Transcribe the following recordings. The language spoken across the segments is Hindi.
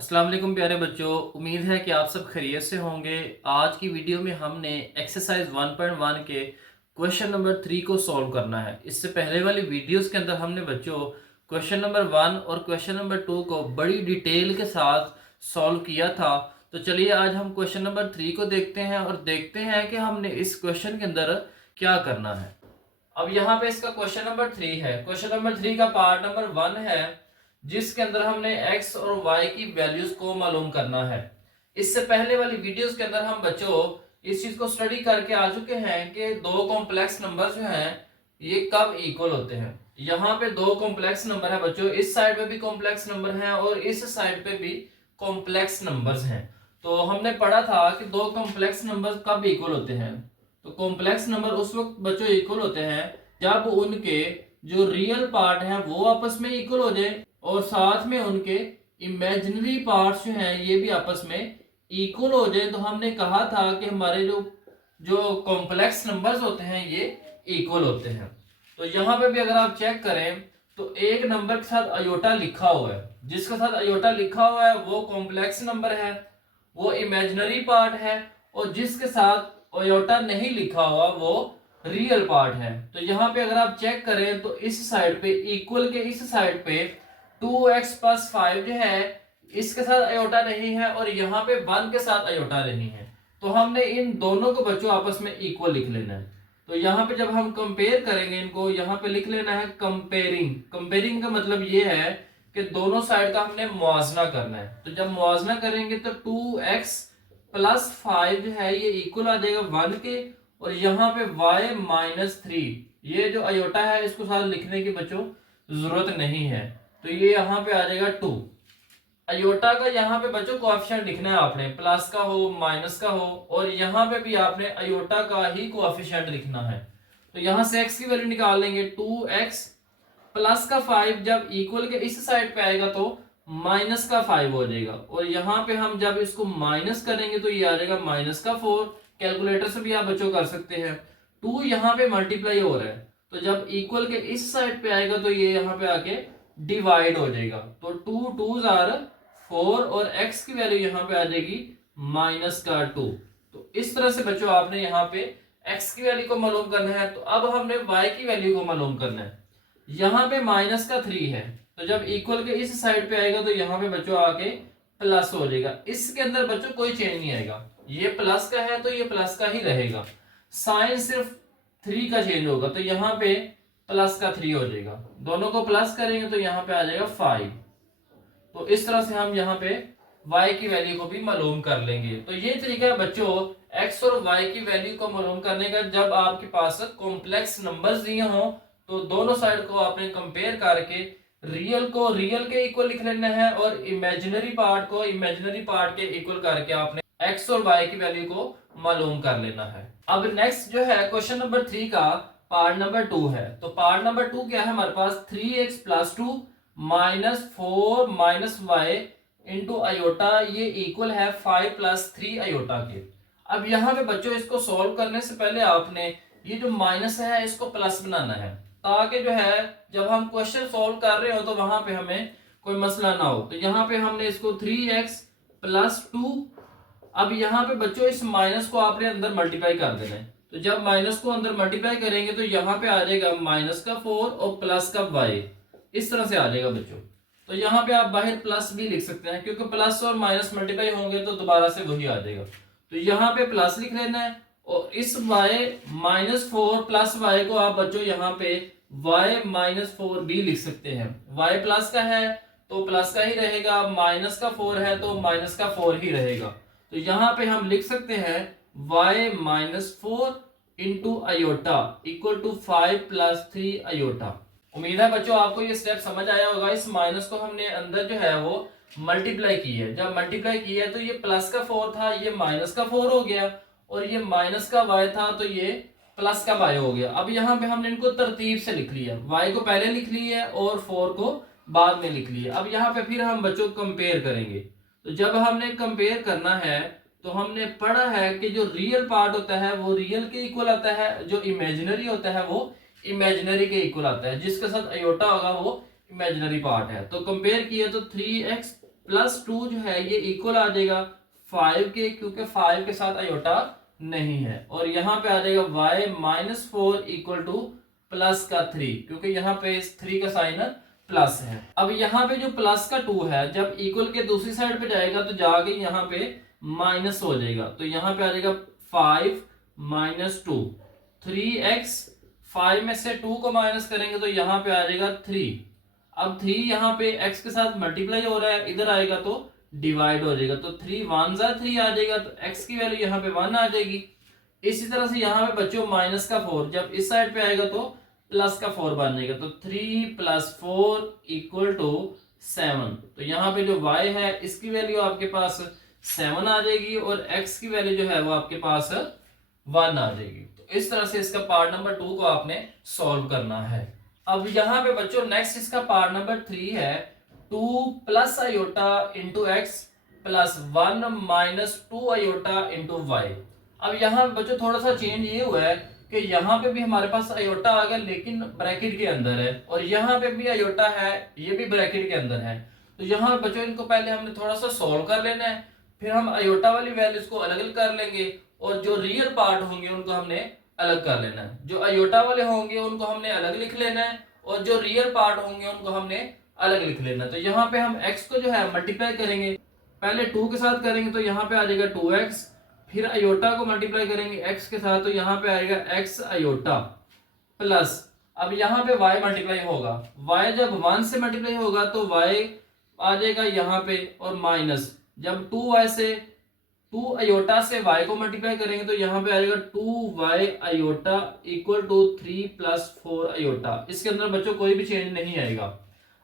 अस्सलाम वालेकुम प्यारे बच्चों। उम्मीद है कि आप सब खैरियत से होंगे। आज की वीडियो में हमने एक्सरसाइज 1.1 के क्वेश्चन नंबर 3 को सॉल्व करना है। इससे पहले वाली वीडियोस के अंदर हमने बच्चों क्वेश्चन नंबर 1 और क्वेश्चन नंबर 2 को बड़ी डिटेल के साथ सॉल्व किया था। तो चलिए आज हम क्वेश्चन नंबर 3 को देखते हैं और देखते हैं कि हमने इस क्वेश्चन के अंदर क्या करना है। अब यहाँ पे इसका क्वेश्चन नंबर 3 है। क्वेश्चन नंबर 3 का पार्ट नंबर 1 है, जिसके अंदर हमने x और y की वैल्यूज को मालूम करना है। इससे पहले वाली वीडियोस के अंदर हम बच्चों इस चीज को स्टडी करके आ चुके हैं कि दो कॉम्प्लेक्स नंबर जो हैं ये कब इक्वल होते हैं। यहाँ पे दो कॉम्प्लेक्स नंबर है बच्चों, इस साइड पे भी कॉम्प्लेक्स नंबर है और इस साइड पे भी कॉम्प्लेक्स नंबर्स हैं। तो हमने पढ़ा था कि दो कॉम्प्लेक्स नंबर कब इक्वल होते हैं। तो कॉम्प्लेक्स नंबर उस वक्त बच्चों इक्वल होते हैं जब उनके जो रियल पार्ट है वो आपस में इक्वल हो जाए और साथ में उनके इमेजिनरी पार्ट्स जो हैं ये भी आपस में इक्वल हो जाए। तो हमने कहा था कि हमारे जो जो कॉम्प्लेक्स नंबर्स होते हैं ये इक्वल होते हैं। तो यहाँ पे भी अगर आप चेक करें तो एक नंबर के साथ अयोटा लिखा हुआ है, जिसके साथ अयोटा लिखा हुआ है वो कॉम्प्लेक्स नंबर है, वो इमेजिनरी पार्ट है, और जिसके साथ अयोटा नहीं लिखा हुआ वो रियल पार्ट है। तो यहाँ पे अगर आप चेक करें तो इस साइड पे इक्वल के इस साइड पे 2x+5 जो है इसके साथ अयोटा नहीं है और यहाँ पे 1 के साथ अयोटा नहीं है। तो हमने इन दोनों को बच्चों आपस में इक्वल लिख लेना है। तो यहाँ पे जब हम कंपेयर करेंगे इनको, यहाँ पे लिख लेना है कंपेयरिंग। कंपेयरिंग का मतलब ये है कि दोनों साइड का हमने मुआवजा करना है। तो जब मुआवजा करेंगे तो 2x+5 जो है ये इक्वल आ जाएगा 1 के, और यहाँ पे y-3 ये जो अयोटा है इसको साथ लिखने की बच्चों जरूरत नहीं है। तो ये यहाँ पे आ जाएगा 2। अयोटा का यहाँ पे बच्चों कोएफिशिएंट लिखना है आपने, प्लस का हो माइनस का हो, और यहाँ पे भी आपने अयोटा का ही कोएफिशिएंट लिखना है। तो यहाँ से x की वैल्यू निकाल लेंगे। 2x प्लस का 5 जब इक्वल के इस साइड पे आएगा तो माइनस का 5 हो जाएगा, और यहाँ पे हम जब इसको माइनस करेंगे तो ये आ जाएगा -4। कैलकुलेटर से भी आप बच्चों कर सकते हैं। 2 यहाँ पे मल्टीप्लाई हो रहा है तो जब इक्वल के इस साइड पे आएगा तो ये यहाँ पे आके डिवाइड हो जाएगा। तो 2 2s आर 4 और x की वैल्यू यहाँ पे आ जाएगी -2। तो इस तरह से बच्चों आपने यहाँ पे x की वैल्यू को मालूम करना है। तो अब हमने y की वैल्यू को मालूम करना है। यहाँ पे -3 है तो जब इक्वल के इस साइड पे आएगा तो यहाँ पे बच्चों आके प्लस हो जाएगा। इसके अंदर बच्चों कोई चेंज नहीं आएगा, ये प्लस का है तो ये प्लस का ही रहेगा। साइन सिर्फ 3 का चेंज होगा, तो यहाँ पे +3 हो जाएगा। दोनों को प्लस करेंगे तो यहाँ पे आ जाएगा 5। तो इस तरह से हम यहाँ पे y की वैल्यू को भी मालूम कर लेंगे। तो ये तरीका है बच्चों x और y की वैल्यू को मालूम करने का। जब आपके पास कॉम्प्लेक्स नंबर्स दिए हों तो दोनों साइड को आपने कंपेयर करके रियल को रियल के इक्वल लिख लेना है और इमेजिनरी पार्ट को इमेजिनरी पार्ट के इक्वल करके आपने x और y की वैल्यू को मालूम कर लेना है। अब नेक्स्ट जो है क्वेश्चन नंबर 3 का पार्ट नंबर 2 है। तो पार्ट नंबर 2 क्या है हमारे पास, 3x+2 -4 -y इंटू अयोटा ये इक्वल है 5+3 अयोटा के। अब यहाँ पे बच्चों इसको सॉल्व करने से पहले आपने ये जो माइनस है इसको प्लस बनाना है, ताकि जो है जब हम क्वेश्चन सॉल्व कर रहे हो तो वहां पे हमें कोई मसला ना हो। तो यहाँ पे हमने इसको 3x+2, अब यहाँ पे बच्चों इस माइनस को आपने अंदर मल्टीप्लाई कर देना है। तो जब माइनस को अंदर मल्टीप्लाई करेंगे तो यहाँ पे आ जाएगा -4 और प्लस का y, इस तरह से आ जाएगा बच्चों। तो यहाँ पे आप बाहर प्लस भी लिख सकते हैं क्योंकि प्लस और माइनस मल्टीप्लाई होंगे तो दोबारा से वही आ जाएगा। तो यहाँ पे प्लस लिख लेना है और इस y -4 प्लस y को आप बच्चों यहाँ पे y-4 भी लिख सकते हैं। y प्लस का है तो प्लस का ही रहेगा, माइनस का 4 है तो माइनस का 4 ही रहेगा। तो यहाँ पे हम लिख सकते हैं y-4 into iota equal to 5+3 iota. उम्मीद है बच्चों आपको ये स्टेप समझ आया होगा। इस माइनस को हमने अंदर जो है वो मल्टीप्लाई की है, जब मल्टीप्लाई किया है तो ये प्लस का 4 था, ये माइनस का 4 हो गया, और ये माइनस का y था तो ये प्लस का y हो गया। अब यहाँ पे हमने इनको तरतीब से लिख लिया, y को पहले लिख लिया है और 4 को बाद में लिख लिया। अब यहाँ पे फिर हम बच्चों कंपेयर करेंगे। तो जब हमने कंपेयर करना है तो हमने पढ़ा है कि जो रियल पार्ट होता है वो रियल के इक्वल आता है, जो इमेजिनरी होता है वो इमेजिनरी के इक्वल आता है, जिसके साथ अयोटा होगा वो इमेजिनरी पार्ट है। तो कंपेयर किया तो 3x प्लस 2 जो है ये इक्वल आ जाएगा 5 के, क्योंकि 5 के साथ आयोटा नहीं है। और यहाँ पे आ जाएगा y minus 4 equal two plus का 3, क्योंकि यहाँ पे इस 3 का साइन प्लस है। अब यहाँ पे जो प्लस का 2 है जब इक्वल के दूसरी साइड पे जाएगा तो जाके यहाँ पे माइनस हो जाएगा, तो यहाँ पे आ जाएगा 5 माइनस 2, 3x, 5 में से 2 को माइनस करेंगे तो यहाँ पे आ जाएगा 3। अब 3 यहाँ पे x के साथ मल्टीप्लाई हो रहा है, इधर आएगा तो डिवाइड हो जाएगा, तो 3 1 जा 3 आ जाएगा, तो x की वैल्यू यहाँ पे 1 आ जाएगी। इसी तरह से यहाँ पे बच्चों माइनस का 4 जब इस साइड पे आएगा तो प्लस का 4 बन जाएगा, तो 3 प्लस 4 इक्वल टू 7। तो यहाँ पे जो y है इसकी वैल्यू आपके पास 7 आ जाएगी और x की वैल्यू जो है वो आपके पास 1 आ जाएगी। तो इस तरह से इसका पार्ट नंबर 2 को आपने सॉल्व करना है। अब यहाँ पे बच्चों नेक्स्ट इसका पार्ट नंबर 3 है 2 plus iota into x plus 1 minus 2 iota into y. अब यहाँ पे बच्चों थोड़ा सा चेंज ये हुआ है कि यहाँ पे भी हमारे पास आयोटा आ गया लेकिन ब्रैकेट के अंदर है, और यहाँ पे भी आयोटा है ये भी ब्रैकेट के अंदर है। तो यहाँ बच्चों इनको पहले हमने थोड़ा सा सॉल्व कर लेना है, फिर हम आयोटा वाली वैल्यूज को अलग अलग कर लेंगे और जो रियल पार्ट होंगे उनको हमने अलग कर लेना है। जो आयोटा वाले होंगे उनको हमने अलग लिख लेना है और जो रियल पार्ट होंगे उनको हमने अलग लिख लेना है। तो यहाँ पे हम x को जो है मल्टीप्लाई करेंगे, पहले 2 के साथ करेंगे तो यहाँ पे आ जाएगा 2x, फिर आयोटा को मल्टीप्लाई करेंगे x के साथ तो यहाँ पे आएगा x आयोटा प्लस, अब यहाँ पे y मल्टीप्लाई होगा, y जब 1 से मल्टीप्लाई होगा तो y आ जाएगा यहाँ पे, और माइनस जब 2y से 2 आयोटा से y को मल्टीप्लाई करेंगे तो यहाँ पे आ जाएगा 2y iota equal to 3 plus 4 iota. इसके अंदर बच्चों कोई भी चेंज नहीं आएगा।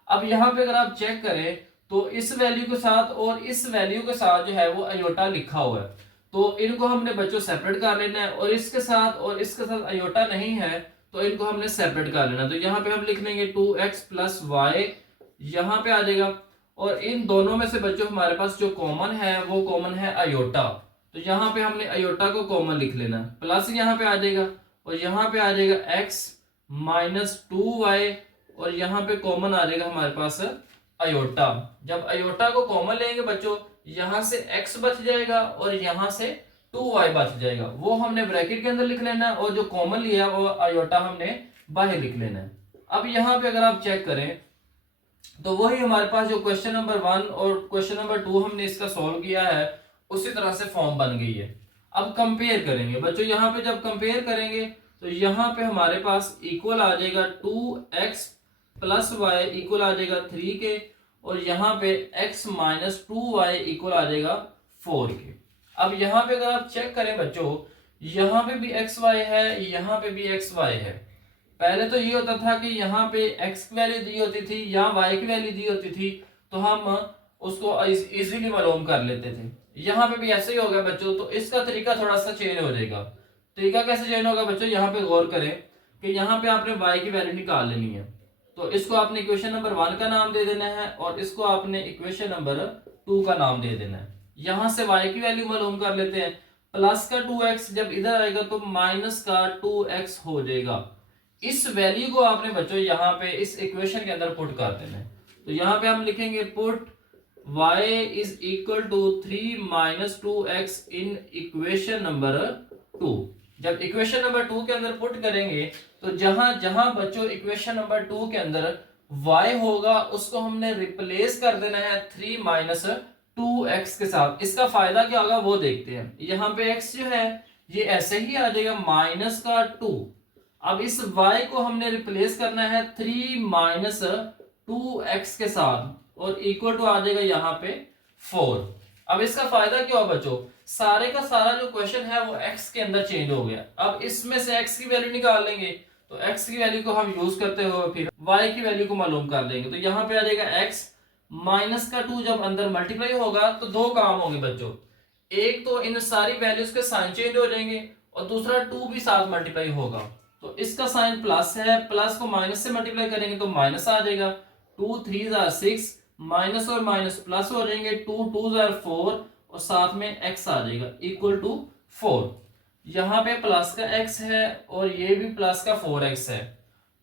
अब यहाँ पे अगर आप चेक करें तो इस वैल्यू के साथ और इस वैल्यू के साथ जो है वो आयोटा लिखा हुआ है, तो इनको हमने बच्चों सेपरेट कर लेना है, और इसके साथ और इसके साथ आयोटा नहीं है तो इनको हमने सेपरेट कर लेना। तो यहाँ पे हम लिख लेंगे 2x प्लस वाई, यहाँ पे आ जाएगा, और इन दोनों में से बच्चों हमारे पास जो कॉमन है वो कॉमन है आयोटा, तो यहाँ पे हमने आयोटा को कॉमन लिख लेना, प्लस यहाँ पे आ जाएगा और यहाँ पे आ जाएगा x माइनस 2y, और यहाँ पे कॉमन आ जाएगा हमारे पास आयोटा। जब आयोटा को कॉमन लेंगे बच्चों यहाँ से x बच जाएगा और यहाँ से 2y बच जाएगा, वो हमने ब्रैकेट के अंदर लिख लेना है, और जो कॉमन लिया वो आयोटा हमने बाहर लिख लेना है। अब यहाँ पे अगर आप चेक करें तो वही हमारे पास जो क्वेश्चन नंबर 1 और क्वेश्चन नंबर 2 हमने इसका सॉल्व किया है उसी तरह से फॉर्म बन गई है। अब कंपेयर करेंगे बच्चों, यहाँ पे जब कंपेयर करेंगे तो यहाँ पे हमारे पास इक्वल आ जाएगा 2x प्लस वाई इक्वल आ जाएगा 3 के, और यहाँ पे x माइनस 2y इक्वल आ जाएगा 4 के। अब यहाँ पे अगर आप चेक करें बच्चों, यहाँ पे भी xy है, यहाँ पे भी xy है। पहले तो ये होता था कि यहाँ पे x की वैल्यू दी होती थी या y की वैल्यू दी होती थी तो हम उसको इजीली मालूम कर लेते थे। यहाँ पे भी ऐसे ही होगा बच्चों, तो इसका तरीका थोड़ा सा चेंज हो जाएगा। तरीका कैसे चेंज होगा बच्चों, यहाँ पे गौर करें कि यहाँ पे आपने y की वैल्यू निकाल लेनी है, तो इसको आपने इक्वेशन नंबर 1 का नाम दे देना है और इसको आपने इक्वेशन नंबर 2 का नाम दे देना है। यहाँ से y की वैल्यू मालूम कर लेते हैं, प्लस का 2x जब इधर आएगा तो माइनस का 2x हो जाएगा। इस वैल्यू को आपने बच्चों यहाँ पे इस इक्वेशन के अंदर पुट कर देना है, तो यहाँ पे हम लिखेंगे put y is equal to 3 minus 2x in equation number 2। जब इक्वेशन नंबर 2 के अंदर पुट करेंगे तो जहां जहां बच्चों इक्वेशन नंबर 2 के अंदर y होगा उसको हमने रिप्लेस कर देना है 3 माइनस 2x के साथ। इसका फायदा क्या होगा वो देखते हैं। यहाँ पे x जो है ये ऐसे ही आ जाएगा माइनस का 2। अब इस y को हमने रिप्लेस करना है 3 माइनस 2x के साथ और इक्वल टू आ जाएगा यहाँ पे 4। अब इसका फायदा क्या होगा बच्चों, सारे का सारा जो क्वेश्चन है वो x के अंदर चेंज हो गया। अब इसमें से x की वैल्यू निकाल लेंगे तो x की वैल्यू को हम यूज करते हुए फिर y की वैल्यू को मालूम कर देंगे। तो यहाँ पे आ जाएगा x माइनस का 2 जब अंदर मल्टीप्लाई होगा तो दो काम होंगे बच्चों, एक तो इन सारी वैल्यूज के साइन चेंज हो जाएंगे और दूसरा 2 भी साथ मल्टीप्लाई होगा। तो इसका साइन प्लस है, प्लस को माइनस से मल्टीप्लाई करेंगे तो माइनस आ जाएगा, 2 3 6 माइनस और माइनस प्लस हो जाएंगे, 2 2 4 और साथ में x आ जाएगा इक्वल टू 4। यहाँ पे प्लस का x है और ये भी प्लस का 4x है,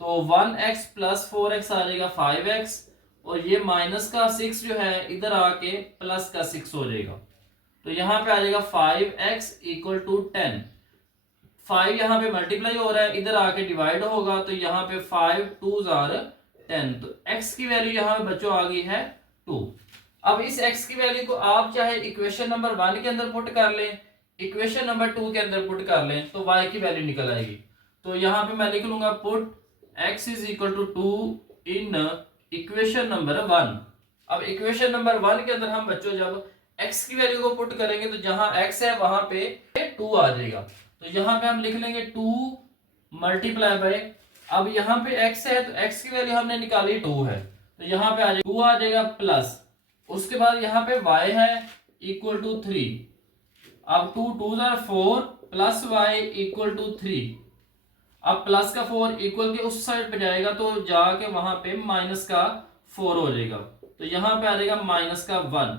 तो 1x प्लस 4x आ जाएगा 5x और ये माइनस का 6 जो है इधर आके प्लस का 6 हो जाएगा। तो यहाँ पे आ जाएगा 5x इक्वल टू 10। 5 यहाँ पे मल्टीप्लाई हो रहा है, इधर आके डिवाइड होगा, तो यहाँ पे 5 2 आर 10। तो x की वैल्यू यहाँ पे बच्चों आ गई है 2। अब इस x की वैल्यू को आप चाहे इक्वेशन नंबर 1 के अंदर पुट कर लें, इक्वेशन नंबर 2 के अंदर पुट कर लें, तो y की वैल्यू निकल आएगी। तो यहाँ पे मैं लिख लूंगा put x is equal to 2 in equation number 1। अब इक्वेशन नंबर 1 के अंदर हम बच्चों जब x की वैल्यू को पुट करेंगे तो जहां x है वहां पे 2 आ जाएगा। तो यहाँ पे हम लिख लेंगे 2 मल्टीप्लाई बाय, अब यहाँ पे x है तो x की वैल्यू हमने निकाली 2 है, तो यहाँ पे आ जाएगा 2 आ जाएगा प्लस, उसके बाद यहाँ पे y है इक्वल टू 3। अब 2 2 4 प्लस y इक्वल टू 3। अब प्लस का 4 इक्वल के उस साइड पे जाएगा तो जाके वहां पे माइनस का 4 हो जाएगा, तो यहाँ पे आ जाएगा माइनस का 1।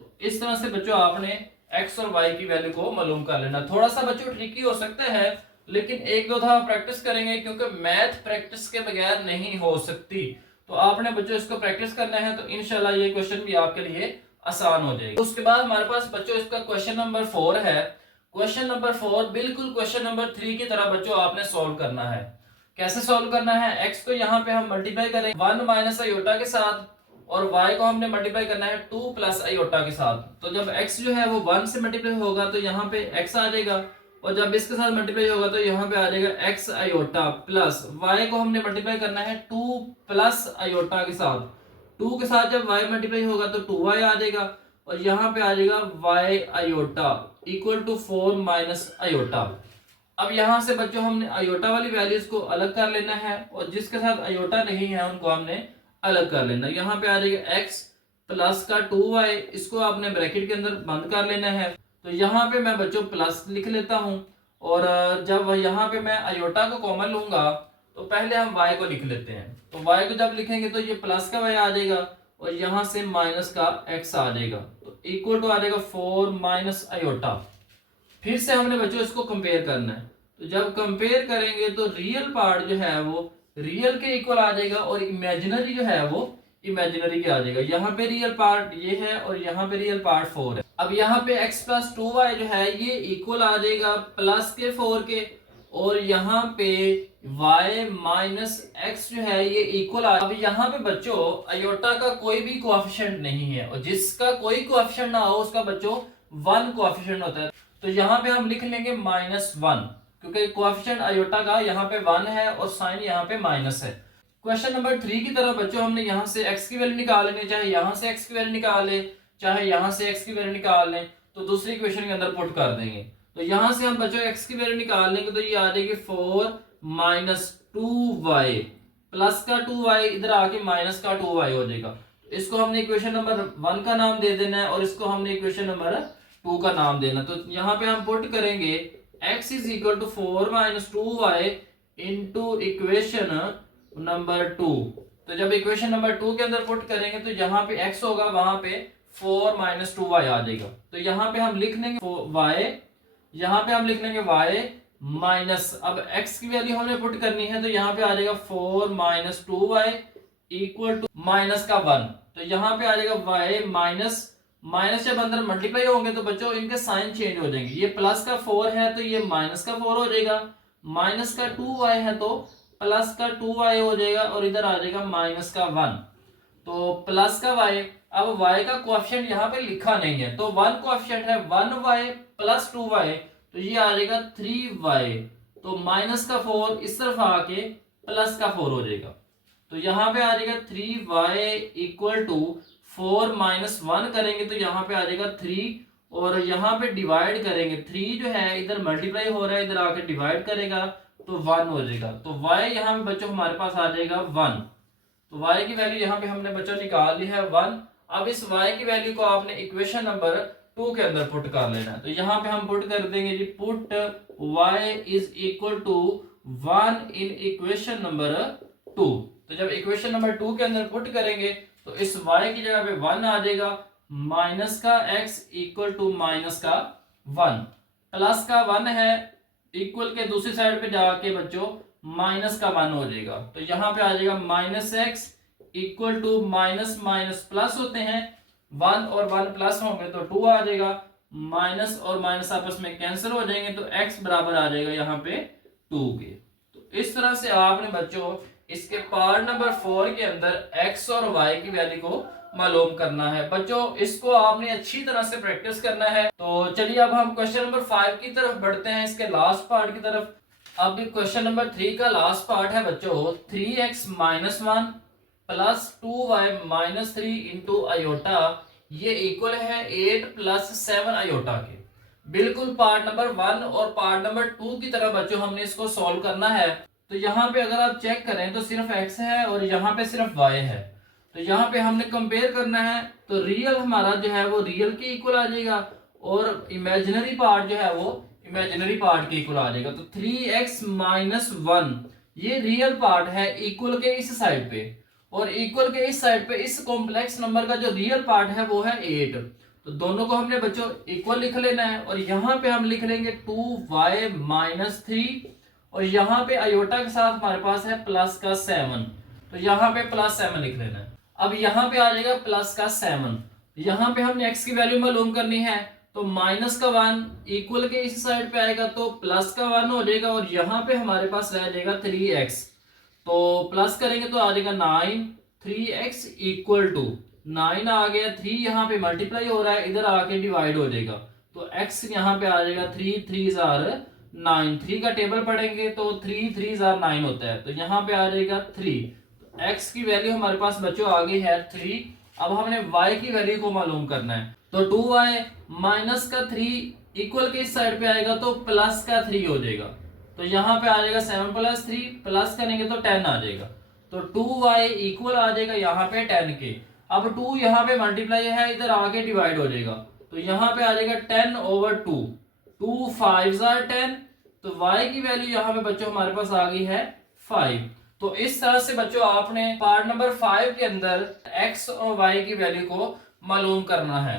तो इस तरह से बच्चों आपने x और y की वैल्यू को मालूम कर लेना। थोड़ा सा बच्चों ट्रिकी हो सकता है, लेकिन एक दो दफा प्रैक्टिस करेंगे, क्योंकि मैथ प्रैक्टिस के बगैर नहीं हो सकती। तो आपने बच्चों इसको प्रैक्टिस करना है, तो इंशाल्लाह ये क्वेश्चन भी आपके लिए आसान हो जाएगा। उसके बाद हमारे पास बच्चों इसका क्वेश्चन नंबर 4 है। क्वेश्चन नंबर 4 बिल्कुल क्वेश्चन नंबर 3 की तरह बच्चों आपने सॉल्व करना है। कैसे सॉल्व करना है? x को यहाँ पे हम मल्टीप्लाई करेंगे 1 माइनस आयोटा के साथ, और y को हमने मल्टीप्लाई करना है 2 प्लस आयोटा के साथ। तो जब x जो है वो 1 से मल्टीप्लाई होगा तो यहाँ पे x आ जाएगा, और जब इसके साथ मल्टीप्लाई होगा तो यहाँ पे आ जाएगा x आयोटा प्लस y को हमने मल्टीप्लाई करना है 2 प्लस आयोटा के साथ। 2 के साथ जब y मल्टीप्लाई होगा तो 2y आ जाएगा, और यहाँ पे आ जाएगा y iota equal to 4 minus iota. अब यहाँ से बच्चों हमने आयोटा वाली वैल्यूज को अलग कर लेना है, और जिसके साथ आयोटा नहीं है उनको हमने अलग कर लेना। यहाँ पे आ जाएगा x प्लस का 2y, इसको आपने ब्रैकेट के अंदर बंद कर लेना है। तो यहाँ पे मैं बच्चों प्लस लिख लेता हूँ, और जब यहाँ पे मैं आयोटा को कॉमन लूंगा तो पहले हम y को लिख लेते हैं। तो y को जब लिखेंगे तो ये प्लस का y आ जाएगा, और यहाँ से माइनस का x आ जाएगा, तो इक्वल टू आ जाएगा 4 माइनस आयोटा। फिर से हमने बच्चों इसको कंपेयर करना है, तो जब कंपेयर करेंगे तो रियल पार्ट जो है वो रियल के इक्वल आ जाएगा, और इमेजिनरी जो है वो इमेजिनरी के आ जाएगा। यहाँ पे रियल पार्ट ये है, और यहाँ पे रियल पार्ट 4 है। अब यहाँ पे x प्लस 2y जो है ये इक्वल आ जाएगा प्लस के 4 के, और यहाँ पे y माइनस x जो है ये इक्वल आ। अब यहाँ पे बच्चों आयोटा का कोई भी कोएफिशिएंट नहीं है, और जिसका कोई कोएफिशिएंट ना हो उसका बच्चों 1 कोएफिशिएंट होता है। तो यहाँ पे हम लिख लेंगे -1, क्योंकि कोएफिशिएंट आयोटा का यहाँ पे 1 है और साइन यहाँ पे माइनस है। क्वेश्चन नंबर 3 की तरह बच्चों हमने यहाँ से x की वैल्यू निकाल लेनी, चाहे यहाँ से x की वैल्यू निकाल ले, चाहे यहाँ से x की वैल्यू निकाल लें, तो दूसरी इक्वेशन के अंदर पुट कर देंगे। तो यहाँ से हम बच्चों x की वैल्यू निकाल लेंगे तो ये आ जाएगी 4 माइनस 2y प्लस का 2y, इधर आके माइनस का 2y हो जाएगा। इसको हमने इक्वेशन नंबर 1 का नाम दे देना है, और इसको हमने इक्वेशन नंबर 2 का नाम देना। तो यहाँ पे हम पुट करेंगे x is equal to 4 minus 2y into equation number 2। तो जब इक्वेशन नंबर 2 के अंदर पुट करेंगे तो यहाँ पे x होगा, वहां पे 4 माइनस 2y आ जाएगा। तो यहाँ पे हम लिख लेंगे y, यहाँ पे हम लिख लेंगे y माइनस, अब x की वैल्यू हमने पुट करनी है, तो यहाँ पे आ जाएगा 4 minus 2y equal to minus का 1। तो यहाँ पे आ जाएगा y माइनस, माइनस जब अंदर मल्टीप्लाई होंगे तो बच्चों इनके साइन चेंज हो जाएंगे। ये प्लस का 4 है तो ये माइनस का 4 हो जाएगा, माइनस का 2y है तो प्लस का 2y हो जाएगा, और इधर आ जाएगा माइनस का 1। तो प्लस का y, अब y का कोएफिशिएंट यहाँ पे लिखा नहीं है, तो 1 कोएफिशिएंट है 1y प्लस 2y, तो ये आ जाएगा 3y। तो माइनस का 4 इस तरफ आके प्लस का 4 हो जाएगा, तो यहाँ पे आ जाएगा 3y इक्वल टू 4 माइनस 1 करेंगे तो यहाँ पे आ जाएगा 3, और यहाँ पे डिवाइड करेंगे 3 जो है इधर मल्टीप्लाई हो रहा है, इधर आके डिवाइड करेगा तो 1 हो जाएगा। तो y यहाँ पे बच्चों हमारे पास आ जाएगा 1। तो y की वैल्यू यहाँ पे हमने बच्चों निकाल ली है 1। अब इस y की वैल्यू को आपने इक्वेशन नंबर 2 के अंदर पुट कर लेना है। तो यहाँ पे हम पुट कर देंगे जी, put y is equal to 1 in equation number 2। तो जब इक्वेशन नंबर 2 के अंदर पुट करेंगे तो इस y की जगह पे 1 आ जाएगा, माइनस का x इक्वल टू माइनस का 1, प्लस का 1 है इक्वल के दूसरी साइड पे जाके बच्चों माइनस का 1 हो जाएगा। तो यहाँ पे आ जाएगा minus x equal to minus minus plus होते हैं, 1 और 1 प्लस होंगे तो 2 आ जाएगा, माइनस और माइनस आपस में कैंसिल हो जाएंगे तो x बराबर आ जाएगा यहाँ पे 2 के। तो इस तरह से आपने बच्चों इसके पार्ट नंबर 4 के अंदर x और y की वैल्यू को मालूम करना है। बच्चों इसको आपने अच्छी तरह से प्रैक्टिस करना है। तो चलिए अब हम क्वेश्चन नंबर 5 की तरफ बढ़ते हैं, इसके लास्ट पार्ट की तरफ। अब क्वेश्चन नंबर 3 का लास्ट पार्ट है बच्चों 3x minus 1 plus 2y minus 3 into iota, ये इक्वल है 8 प्लस 7 आयोटा के। बिल्कुल पार्ट नंबर 1 और पार्ट नंबर 2 की तरह बच्चों हमने इसको सॉल्व करना है। तो यहाँ पे अगर आप चेक करें तो सिर्फ x है और यहाँ पे सिर्फ y है। तो यहाँ पे हमने कंपेयर करना है, तो रियल हमारा जो है वो रियल के इक्वल आ जाएगा और इमेजिनरी पार्ट जो है वो इमेजिनरी पार्ट के इक्वल आ जाएगा। तो 3x माइनस 1 ये रियल पार्ट है इक्वल के इस साइड पे, और इक्वल के इस साइड पे इस कॉम्प्लेक्स नंबर का जो रियल पार्ट है वो है 8। तो दोनों को हमने बच्चों इक्वल लिख लेना है और यहाँ पे हम लिख लेंगे 2y माइनस 3 और यहाँ पे आयोटा के साथ हमारे पास है प्लस का 7, तो यहाँ पे प्लस 7 लिख लेना है। अब यहाँ पे आ जाएगा प्लस का 7, यहाँ पे हमने x की वैल्यू मालूम करनी है, तो माइनस का 1 इक्वल के इस साइड पे आएगा तो प्लस का 1 हो जाएगा और यहाँ पे हमारे पास रह जाएगा 3x, तो प्लस करेंगे तो आ जाएगा 9, 3x इक्वल टू 9 आ गया, 3 यहाँ पे मल्टीप्लाई हो रहा है, इधर आके डिवाइड हो जाएगा, तो x यहाँ पे आ जाएगा 3 3 जार 9, 3 का टेबल पढ़ेंगे तो 3 3 जार 9 होता है, तो यहाँ पे आ जाएगा 3। तो x की वैल्यू हमारे पास बच्चों आ गई है 3। अब हमने y की वैल्यू को मालूम करना है, तो 2y माइनस का 3 इक्वल के इस साइड पे आएगा तो प्लस का 3 हो जाएगा, तो यहाँ पे आ जाएगा 7 प्लस 3, प्लस करेंगे तो 10 आ जाएगा, तो 2y इक्वल आ जाएगा यहाँ पे 10 के। अब 2 यहाँ पे मल्टीप्लाई है, इधर आके डिवाइड हो जाएगा, तो यहाँ पे आ जाएगा 10 ओवर 2, 2 5 आर 10, तो y की वैल्यू यहाँ पे बच्चों हमारे पास आ गई है 5। तो इस तरह से बच्चों आपने पार्ट नंबर 5 के अंदर x और y की वैल्यू को मालूम करना है।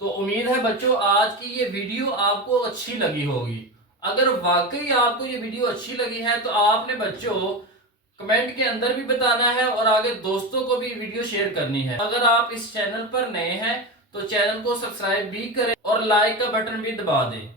तो उम्मीद है बच्चों आज की ये वीडियो आपको अच्छी लगी होगी। अगर वाकई आपको ये वीडियो अच्छी लगी है तो आपने बच्चों कमेंट के अंदर भी बताना है और आगे दोस्तों को भी वीडियो शेयर करनी है। अगर आप इस चैनल पर नए हैं तो चैनल को सब्सक्राइब भी करें और लाइक का बटन भी दबा दें।